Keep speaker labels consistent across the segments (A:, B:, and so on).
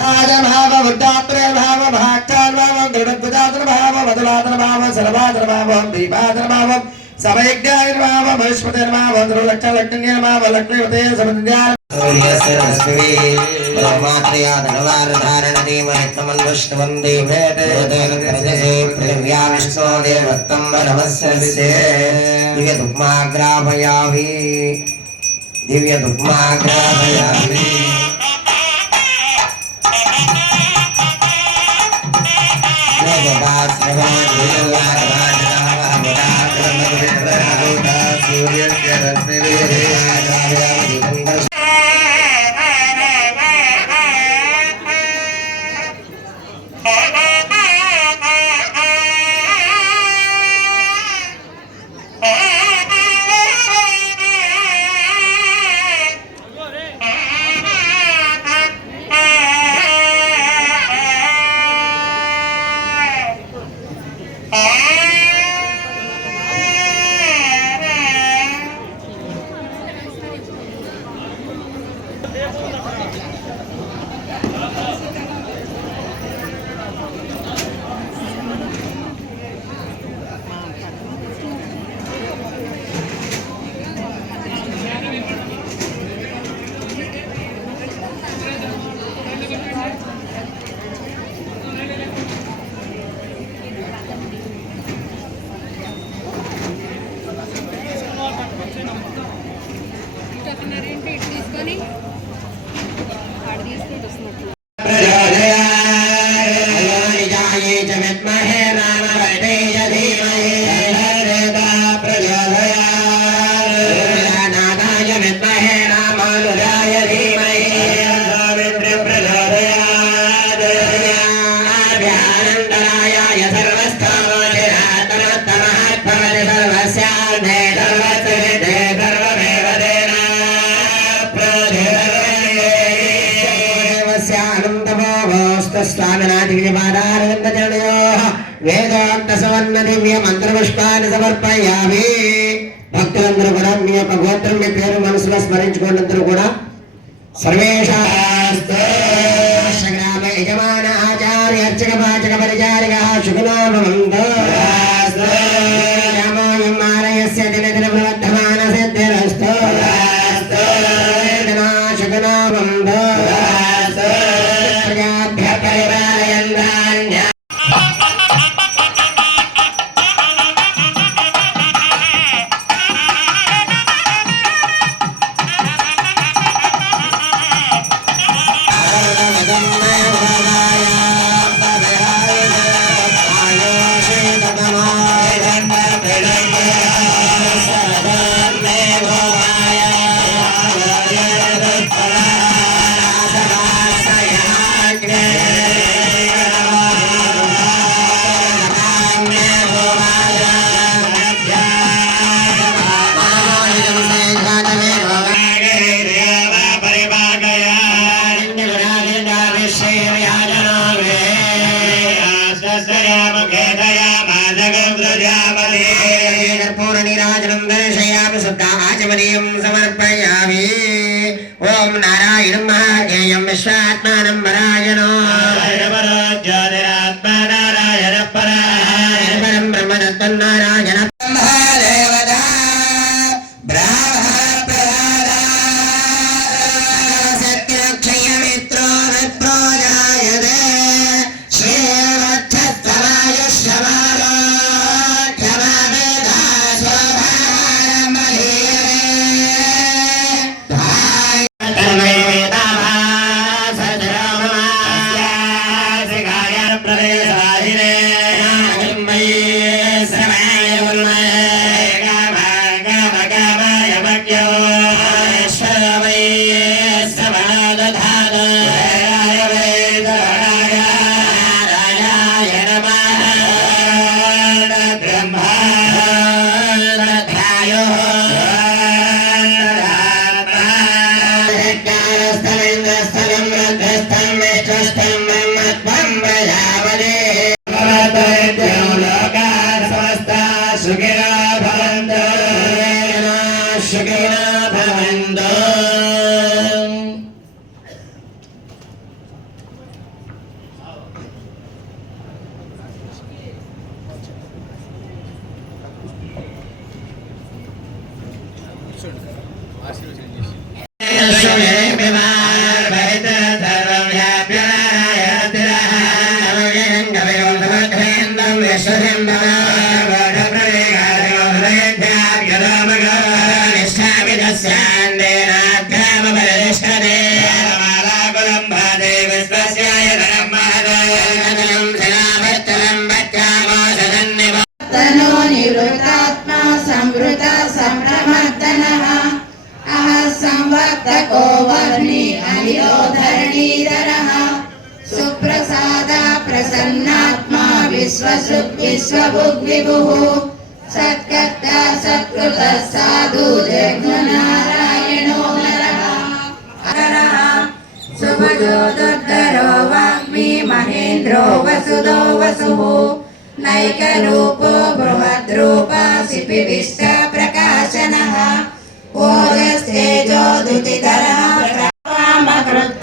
A: రాజభావ వృద్ధాత్రేర్భావ భాక్తాద్భావం దృఢద్విజాతృభావ మధులాతృభావం సర్వాతృభావం దీపాతృభావం సమయజ్ఞానిర్భావ బృహస్పతిర్భావం ధ్రువలక్షలక్ష్మీర్భావ లక్ష్మీపతే దివ్య దుమాగ్రామయా దివ్య
B: దివ్యదుగ్మాగ్రాపయామి దివ్యదుగ్మాగ్రాపయామి
C: ఏంటి
B: వేదాంత సవర్ణ దివ్య మంత్రపుష్పాన్ని సమర్పయామి భక్తులందరూ కూడా మీ యొక్క గోత్రం మీ పేరు మనసులో స్మరించుకోండి అందరూ కూడా సర్వేషాగ్రామ యజమాన ఆచార్య అర్చక పాచక పరిచారిక శుభనామంతో
D: पूर्णिराजनं दर्शयामि सदा आचमनीयं समर्पयामि ॐ नारायणं महाज्ञेयं विश्वात्मा शुक्रिया भवन्तु విశ్వసృక్ విశ్వభుక్ విభుః సత్కర్త సత్కృత సాధు జగ్నారాయణో నరః అరః శుభజో దుర్ధరో వాగ్మి మహేంద్రో వసుదో వసుః నైకరూపో బృహద్రూపా శిపివిష్ట ప్రకాశనః ఓజస్తేజో దుతిధరः ప్రకామకృత్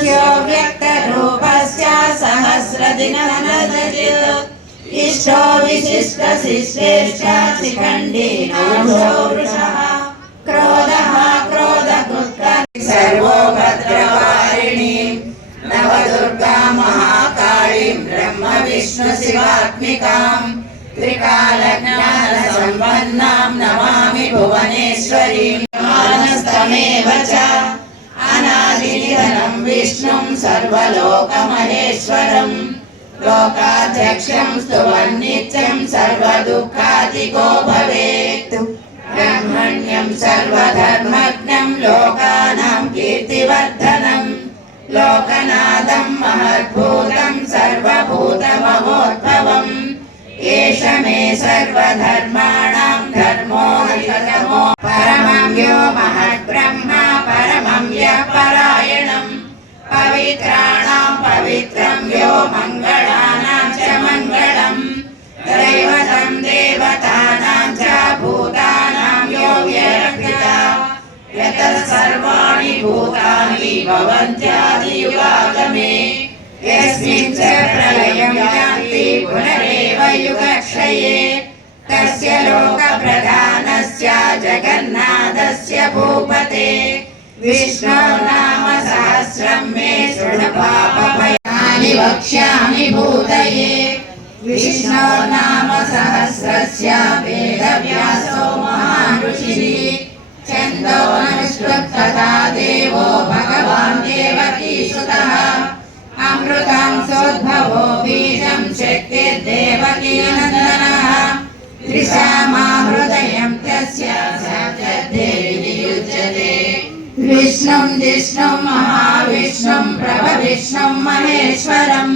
D: अदृश्यो व्यक्तरूपस्य सहस्रदिननदजित् इष्टो विशिष्टशिष्येश्च शिखण्डी नाशो वृषः क्रोधः क्रोधकृत्क सर्वो भद्रवारिणी नवदुर्गा महाकाळीं ब्रह्म विष्णु शिवात्मिकाम् त्रिकालज्ञानसम्पन्नां नमामि भुवनेश्वरीं मानस्तमेव च अनादिनिधनं विष्णुं सर्वलोकमहेश्वरम् लोकाध्यक्षं स्तुवन्नित्यं सर्वदुःखादिको भवेत् ब्रह्मण्यं सर्वधर्मज्ञं लोकानां कीर्तिवर्धनम् लोकनाथं महद्भूतं सर्वभूतमहोद्भवम् एष मे सर्वधर्माणां धर्मो परमं यो महद्ब्रह्म परमं यः परायणम् पवित्राणां पवित्रं यो मङ्गलानां च मङ्गलम् दैवतं देवतानां च भूतानां यो व्यरक्षिता यतः सर्वाणि भूतानि भवन्त्यादियुगागमे यस्मिन् च प्रलयं यान्ति पुनरेव युगक्षये तस्य लोकप्रधानस्य जगन्नाथस्य भूपते विष्णोर्नाम सहस्रं मे शृणुपापभयानि वक्ष्यामि भूतये विष्णोर्नाम सहस्रस्य वेदव्यासो మహేశ్వరం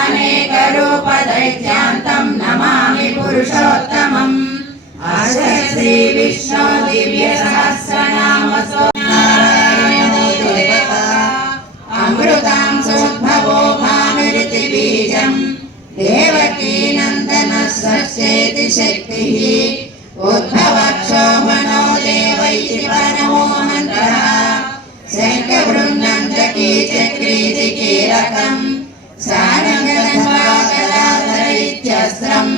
D: అనేక రూప దైత్యాంతం सारङ्गधराकलाधरैत्यस्त्रम्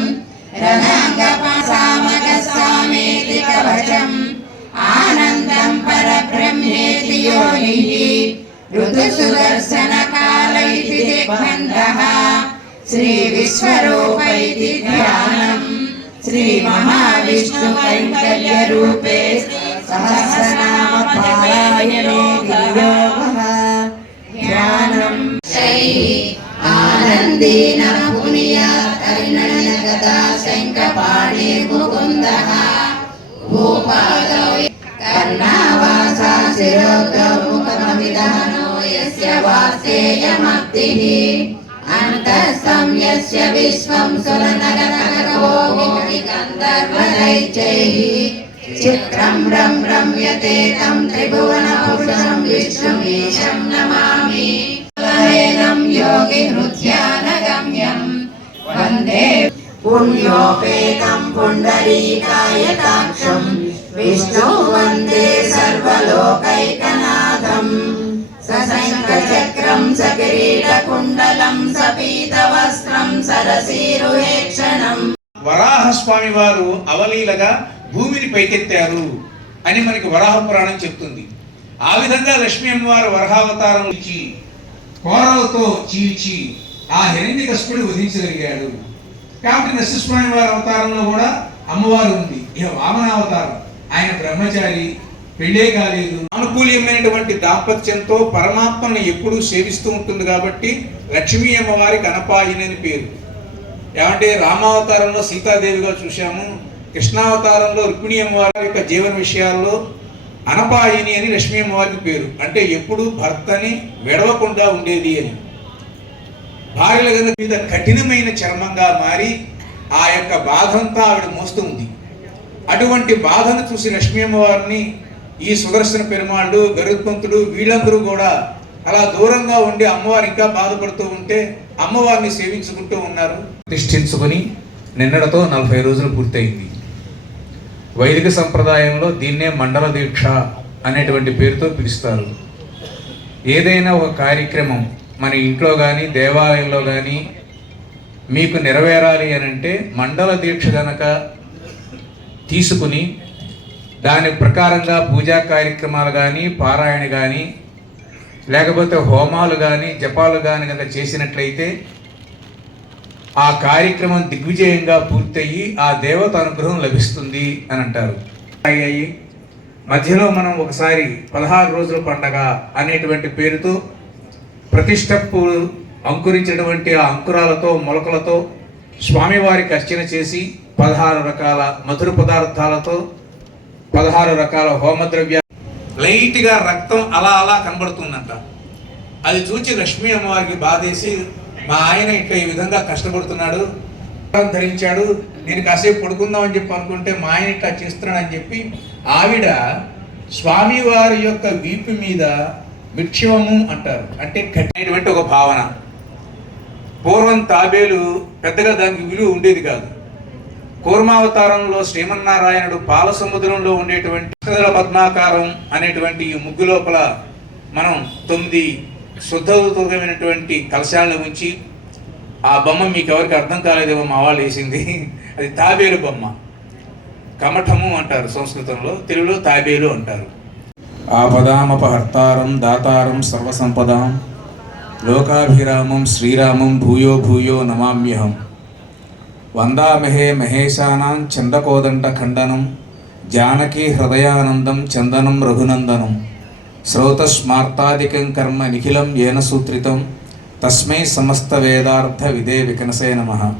D: रणाङ्गपासामकसामेति कवचम् आनन्दं परब्रह्मेति योनिः ऋतुसुदर्शनकाल इति दिग्बन्धः श्रीविश्वरूप इति ध्यानम् श्रीमहाविष्णुकैङ्कर्यरूपे सहस्रनाम पारायणे శంఖపాణి ముకుంద భూపాలో కర్ణావాసా శిరోగముఖమిదహనో యస్య వాసేయమక్తిః అంతస్సం యస్య విశ్వం సురనరనగవో వందే पुण्योपेतं पुण्डरीकायताक्षं विष्णु वन्दे सर्वलोकैकनाथम् सशङ्खचक्रं సకిరీటకుండలం సపీతవస్త్రం సరసీరుహేక్షణం
E: వరాహస్వామి వారు అవలీలగా భూమిని పైకెత్తారు అని మనకి వరాహ పురాణం చెప్తుంది ఆ విధంగా లక్ష్మీ అమ్మవారు వరహావతారం ఇచ్చి కోరలతో చీల్చి ఆ హిరణ్య కష్పుడు వధించగలిగాడు కాబట్టి నరసింహస్వామి వారి అవతారంలో కూడా అమ్మవారు ఉంది. ఇక వామన అవతారం. ఆయన బ్రహ్మచారి పెళ్ళే కాలేదు. అనుకూల్యమైనటువంటి దాంపత్యంతో పరమాత్మను ఎప్పుడూ సేవిస్తూ ఉంటుంది కాబట్టి లక్ష్మీ అమ్మవారి గణపాయిని అని పేరు. ఏమంటే రామావతారంలో సీతాదేవిగా చూశాము. కృష్ణావతారంలో రుక్మిణి అమ్మవారి యొక్క జీవన విషయాల్లో అనపాయిని అని లక్ష్మీ అమ్మవారికి పేరు. అంటే ఎప్పుడు భర్తని విడవకుండా ఉండేది అని. భార్యల గనుక మీద కఠినమైన చర్మంగా మారి ఆ యొక్క బాధంతా ఆవిడ మోస్తూ ఉంది. అటువంటి బాధను చూసి లక్ష్మీ అమ్మవారిని ఈ సుదర్శన పెరుమాళ్ళు గరుత్మంతుడు వీళ్ళందరూ కూడా అలా దూరంగా ఉండి అమ్మవారు ఇంకా బాధపడుతూ ఉంటే అమ్మవారిని సేవించుకుంటూ ఉన్నారు. ప్రతిష్ఠించుకొని నిన్నటితో నలభై రోజులు పూర్తయింది. వైదిక సంప్రదాయంలో దీన్నే మండల దీక్ష అనేటువంటి పేరుతో పిలుస్తారు. ఏదైనా ఒక కార్యక్రమం మన ఇంట్లో కానీ దేవాలయంలో కానీ మీకు నెరవేరాలి అని అంటే మండల దీక్ష కనుక తీసుకుని దాని ప్రకారంగా పూజా కార్యక్రమాలు కానీ పారాయణ కానీ లేకపోతే హోమాలు కానీ జపాలు కానీ కనుక చేసినట్లయితే ఆ కార్యక్రమం దిగ్విజయంగా పూర్తయ్యి ఆ దేవత అనుగ్రహం లభిస్తుంది అని అంటారు. అయ్యాయి. మధ్యలో మనం ఒకసారి పదహారు రోజుల పండగ అనేటువంటి పేరుతో ప్రతిష్టపు అంకురించినటువంటి ఆ అంకురాలతో మొలకలతో స్వామివారికి అర్చన చేసి పదహారు రకాల మధుర పదార్థాలతో పదహారు రకాల హోమద్రవ్య లైట్గా రక్తం అలా అలా కనబడుతుందంట. అది చూచి లక్ష్మీ అమ్మవారికి బాధేసి మా ఆయన ఇట్లా ఈ విధంగా కష్టపడుతున్నాడు ధరించాడు నేను కాసేపు పడుకుందాం అని చెప్పి అనుకుంటే మా ఆయన ఇట్లా చేస్తున్నాడని చెప్పి ఆవిడ స్వామివారి యొక్క వీపు మీద మిక్షిమము అంటారు. అంటే కట్టినటువంటి ఒక భావన. పూర్వం తాబేలు పెద్దగా దానికి విలువ ఉండేది కాదు. కూర్మావతారంలో శ్రీమన్నారాయణుడు పాల సముద్రంలో ఉండేటువంటి పద్మాకారం అనేటువంటి ఈ ముగ్గు లోపల మనం తొమ్మిది శుద్ధమైనటువంటి కలశాలను ఉంచి ఆ బొమ్మ మీకు ఎవరికి అర్థం కాలేదేమో మా వాళ్ళు వేసింది. అది తాబేలు బొమ్మ. కమఠము అంటారు సంస్కృతంలో తెలుగులో తాబేలు అంటారు. ఆపదామపహర్తారం దాతారం సర్వసంపదాం. లోకాభిరామం శ్రీరామం భూయో భూయో నమామ్యహం. వందామహే మహేశానాం చందకోదండ ఖండనం. జానకీ హృదయానందం చందనం రఘునందనం. శ్రోతస్మార్తాదికం కర్మ నిఖిలం ఏన సూత్రితం. తస్మై సమస్త వేదార్థ విదే వికనసే నమ.